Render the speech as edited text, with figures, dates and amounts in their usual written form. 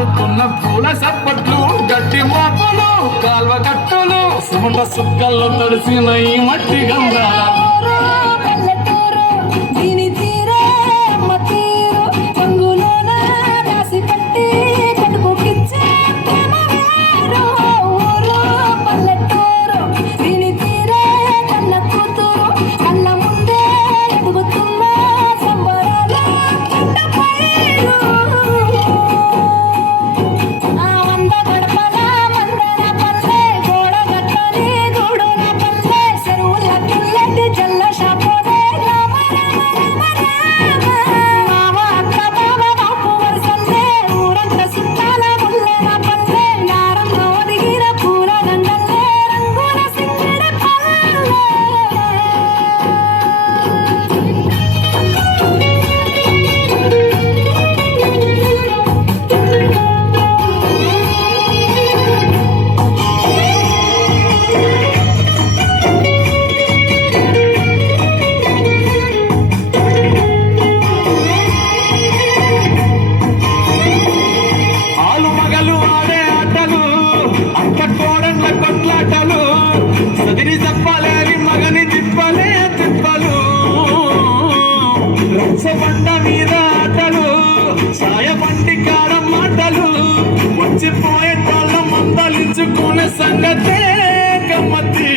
ఆడుతున్న పూల సప్పట్లు గట్టి మోపలు కాల్వ కట్టులు సుమట సుక్కల్లో తడిసిన ఈ మట్టి గంధాల బండ మీద ఆటలు సాయబండి కాడ మాటలు వచ్చిపోయే వాళ్ళ మందలించుకునే సంగతే గమ్మతి